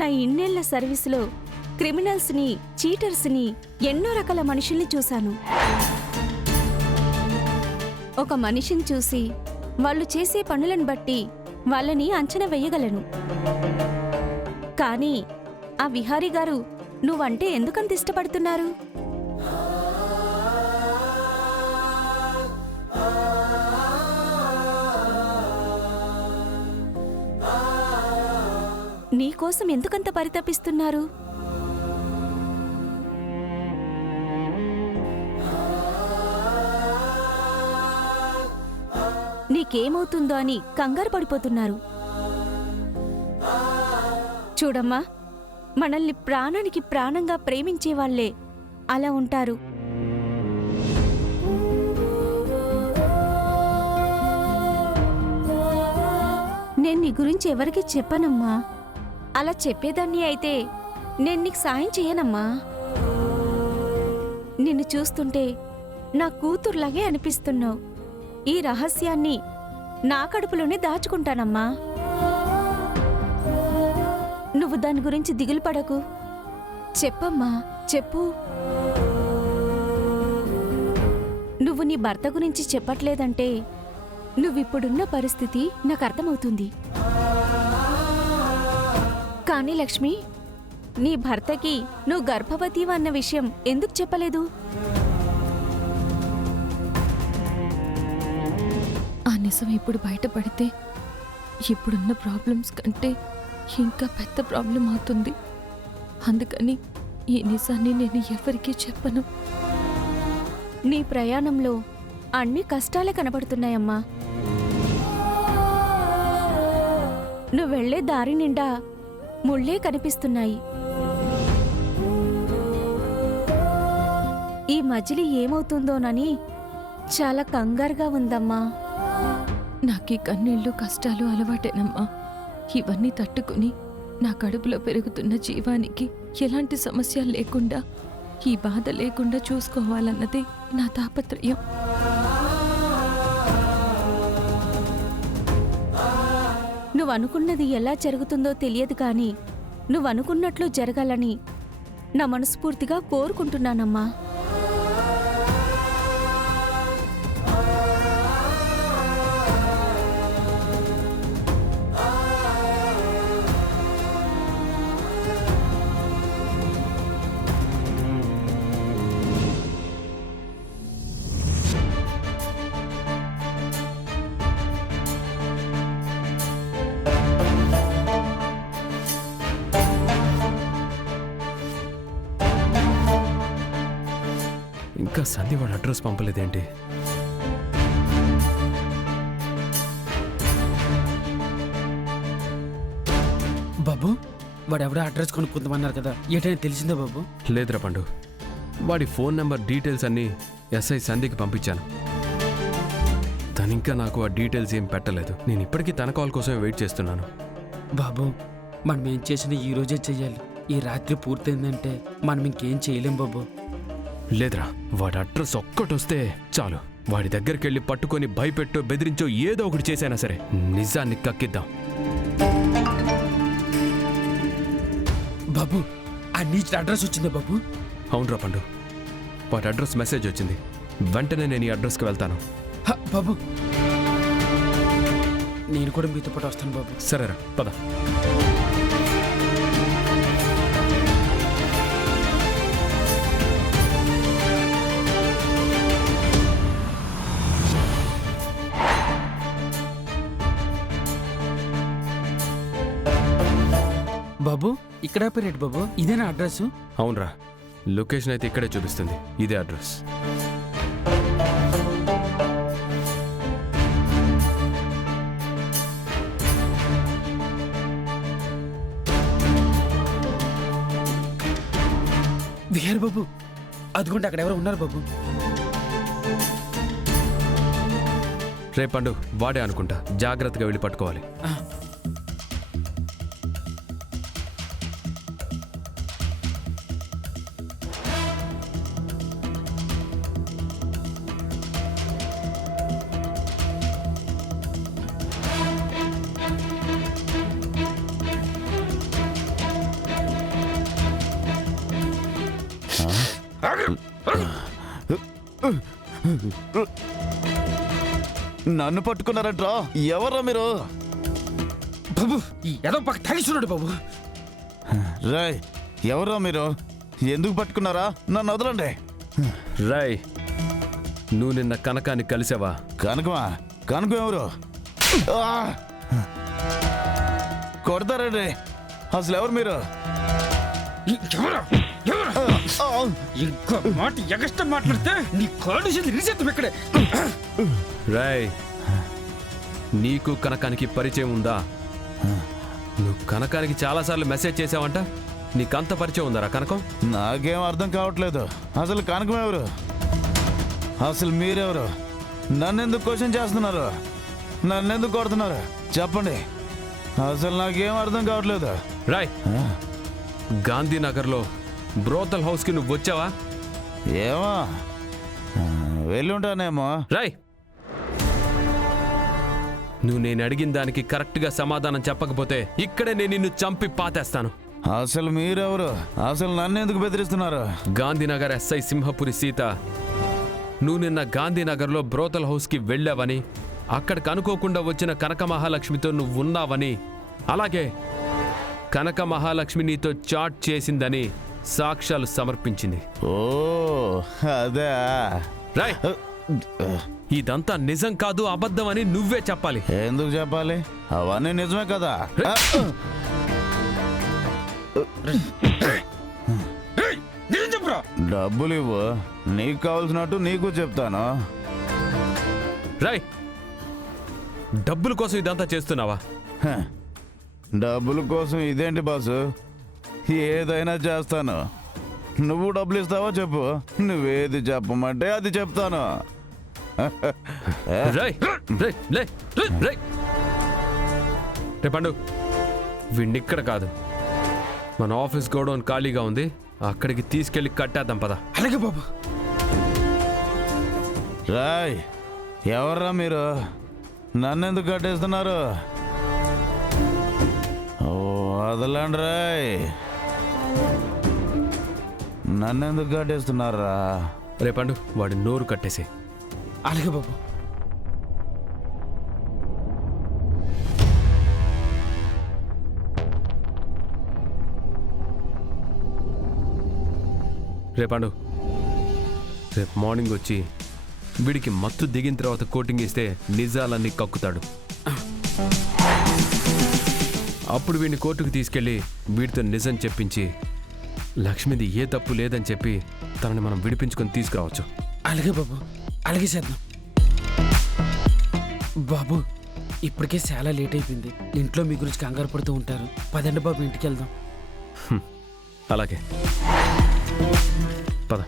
నా ఇన్నేళ్ల సర్వీసులో క్రిమినల్స్ని, చీటర్స్ని, ఎన్నో రకాల మనుషుల్ని చూశాను. ఒక మనిషిని చూసి వాళ్ళు చేసే పనులను బట్టి వాళ్ళని అంచనా వెయ్యగలను. కానీ ఆ విహారీ గారు నువ్వంటే ఎందుకంత ఇష్టపడుతున్నారు? నీకోసం ఎందుకంత పరితపిస్తున్నారు? నీకేమవుతుందో అని కంగారు పడిపోతున్నారు. చూడమ్మా, మనల్ని ప్రాణానికి ప్రాణంగా ప్రేమించేవాళ్లే అలా ఉంటారు. నేను నీ గురించి ఎవరికీ చెప్పనమ్మా. అలా చెప్పేదాన్ని అయితే నేను నీకు సాయం చేయనమ్మా. నిన్ను చూస్తుంటే నా కూతుర్లాగే అనిపిస్తున్నావు. ఈ రహస్యాన్ని నా కడుపులోనే దాచుకుంటానమ్మా. నువ్వు దాని గురించి దిగులు పడకు. చెప్పమ్మా, చెప్పు. నువ్వు నీ భర్త గురించి చెప్పట్లేదంటే నువ్విప్పుడున్న పరిస్థితి నాకు అర్థమవుతుంది. కానీ లక్ష్మి, నీ భర్తకి నువ్వు గర్భవతివా అన్న విషయం ఎందుకు చెప్పలేదు? ఆ నిజం ఇప్పుడు బయటపడితే ఇప్పుడున్న ప్రాబ్లమ్స్ కంటే ఇంకా పెద్ద ప్రాబ్లం అవుతుంది. అందుకని ఈ నిజాన్ని నేను ఎవరికీ చెప్పను. నీ ప్రయాణంలో అన్ని కష్టాలే కనబడుతున్నాయమ్మా. నువ్వెళ్లే దారి నిండా ముళ్ళే కనిపిస్తున్నాయి. ఈ మజిలీ ఏమవుతుందోనని చాలా కంగారుగా ఉందమ్మా. నాకీ కన్నీళ్ళు, కష్టాలు అలవాటేనమ్మా. ఇవన్నీ తట్టుకుని నా కడుపులో పెరుగుతున్న జీవానికి ఎలాంటి సమస్య లేకుండా, ఈ బాధ లేకుండా చూసుకోవాలన్నదే నా తాపత్రయం. నువ్వనుకున్నది ఎలా జరుగుతుందో తెలియదు కానీ నువ్వనుకున్నట్లు జరగాలని నా మనస్ఫూర్తిగా కోరుకుంటున్నానమ్మా. ఇంకా సంధ్య వాడు అడ్రస్ పంపలేదేంటి? బాబు, వాడెవడో అడ్రస్ కొనుక్కుందామన్నారు కదా, ఏటైనా తెలిసిందా బాబు? లేదురా పండు, వాడి ఫోన్ నెంబర్ డీటెయిల్స్ అన్నీ ఎస్ఐ సంధ్యకి పంపించాను. తనింకా నాకు ఆ డీటెయిల్స్ ఏం పెట్టలేదు. నేను ఇప్పటికీ తన కాల్ కోసమే వెయిట్ చేస్తున్నాను. బాబు, మనం ఏం చేసినా ఈ రోజే చెయ్యాలి. ఈ రాత్రి పూర్తయిందంటే మనం ఇంకేం చేయలేం బాబు. లేదురా, వాడి అడ్రస్ ఒక్కటొస్తే చాలు. వాడి దగ్గరికి వెళ్ళి పట్టుకొని భయపెట్టో బెదిరించో ఏదో ఒకటి చేసైనా సరే నిజాన్ని కక్కిద్దాం. బాబు, ఆ నీచ్ అడ్రస్ వచ్చిందా బాబు? అవునరా పండు, వాడి అడ్రస్ మెసేజ్ వచ్చింది. వెంటనే నేను ఈ అడ్రస్కి వెళ్తాను. బాబు, నేను కూడా మీతో పాటు వస్తాను బాబు. సరేరా, పద. బాబు, ఇక్కడ పేరేంటి బాబు? ఇదేనా అడ్రస్? అవునరా, లొకేషన్ అయితే ఇక్కడే చూపిస్తుంది. ఇదే అడ్రస్. విహార్ బాబు, అదిగోండి అక్కడ ఎవరు ఉన్నారు బాబు. రేపండు వాడే అనుకుంటా. జాగ్రత్తగా వెళ్ళి పట్టుకోవాలి. నన్ను పట్టుకున్నారంట్రా? ఎవర్రా మీరు? బాబు ఈ ఏదో పక్క తగిస్తున్నాడు బాబు. రాయ్, ఎవర్రా మీరు? ఎందుకు పట్టుకున్నారా? నన్ను వదలండి. రాయ్, నువ్వు నిన్న కనకాన్ని కలిసావా? కనకమా? కనకం ఎవరు? ఆ! కొడతారండి. అసలు ఎవరు మీరు? ఆ! ఇంకో మాట ఎగస్ట్రా మాట్లాడితే నీ కాళ్ళు చేతి రిసేద్దాం ఇక్కడే. రాయ్, నీకు కనకానికి పరిచయం ఉందా? నువ్వు కనకానికి చాలాసార్లు మెసేజ్ చేసావంట. నీకంత పరిచయం ఉందారా కనకం? నాకేం అర్థం కావట్లేదు. అసలు కనకం ఎవరు? అసలు మీరెవరు? నన్నెందుకు క్వశ్చన్ చేస్తున్నారు? నన్నెందుకు కొడుతున్నారు? చెప్పండి. అసలు నాకేం అర్థం కావట్లేదు. రాయ్, గాంధీనగర్లో బ్రోతల్ హౌస్కి నువ్వు వచ్చావా? ఏమో, వెళ్ళి ఉంటానేమో. రాయ్, నువ్వు నేను అడిగిన దానికి కరెక్ట్గా సమాధానం చెప్పకపోతే ఇక్కడే నేను నిన్ను చంపి పాతేస్తాను. అసలు మీరెవరు? అసలు నన్నెందుకు బెదిరిస్తున్నారు? గాంధీనగర్ ఎస్ఐ సింహపురి సీత, నువ్వు నిన్న గాంధీనగర్లో బ్రోతల్ హౌస్కి వెళ్ళావని, అక్కడికి అనుకోకుండా వచ్చిన కనక మహాలక్ష్మితో నువ్వు ఉన్నావని, అలాగే కనక మహాలక్ష్మి నీతో చాట్ చేసిందని సాక్ష్యాలు సమర్పించింది. ఓ అదే. రాయ్, ఇదంతా నిజం కాదు, అబద్ధం అని నువ్వే చెప్పాలి. ఎందుకు చెప్పాలి? అవన్నీ నిజమే కదా. నిజం చెప్పురా. డబ్బులు ఇవ్వు, నీకు కావాల్సినట్టు నీకు చెప్తాను. రాయ్, డబ్బుల కోసం ఇదంతా చేస్తున్నావా? హ, డబ్బుల కోసం ఇదేంటి బాసు? ఏదైనా చేస్తాను. నువ్వు డబ్బులు ఇస్తావా చెప్పు, నువ్వేది చెప్పమంటే అది చెప్తాను. రాయ్, రేయ్, లే, రేయ్. రే పండు, వీడిక్కడ కాదు, మన ఆఫీస్ గోడౌన్ ఖాళీగా ఉంది, అక్కడికి తీసుకెళ్లి కట్టేద్దాం పద. అలాగే బాబు. రాయ్, ఎవర్రా మీరు? నన్నెందుకు కట్టేస్తున్నారు? ఓ వదలండి రాయ్. నన్నెందుకు కట్టేస్తున్నారా? రే పండు, వాడి నోరు కట్టేసి. అలాగే బాబు. రే పండు, రేపు మార్నింగ్ వచ్చి వీడికి మత్తు దిగిన తర్వాత కోటింగ్ ఇస్తే నిజాలన్నీ కక్కుతాడు. అప్పుడు వీడిని కోర్టుకు తీసుకెళ్ళి వీడితో నిజం చెప్పించి లక్ష్మిది ఏ తప్పు లేదని చెప్పి తనని మనం విడిపించుకొని తీసుకురావచ్చు. అలాగే బాబు, అలాగే చేద్దాం. బాబు, ఇప్పటికే చాలా లేట్ అయిపోయింది. ఇంట్లో మీ గురించి కంగారు పడుతూ ఉంటారు. పదండి బాబు, ఇంటికి వెళ్దాం. అలాగే పద.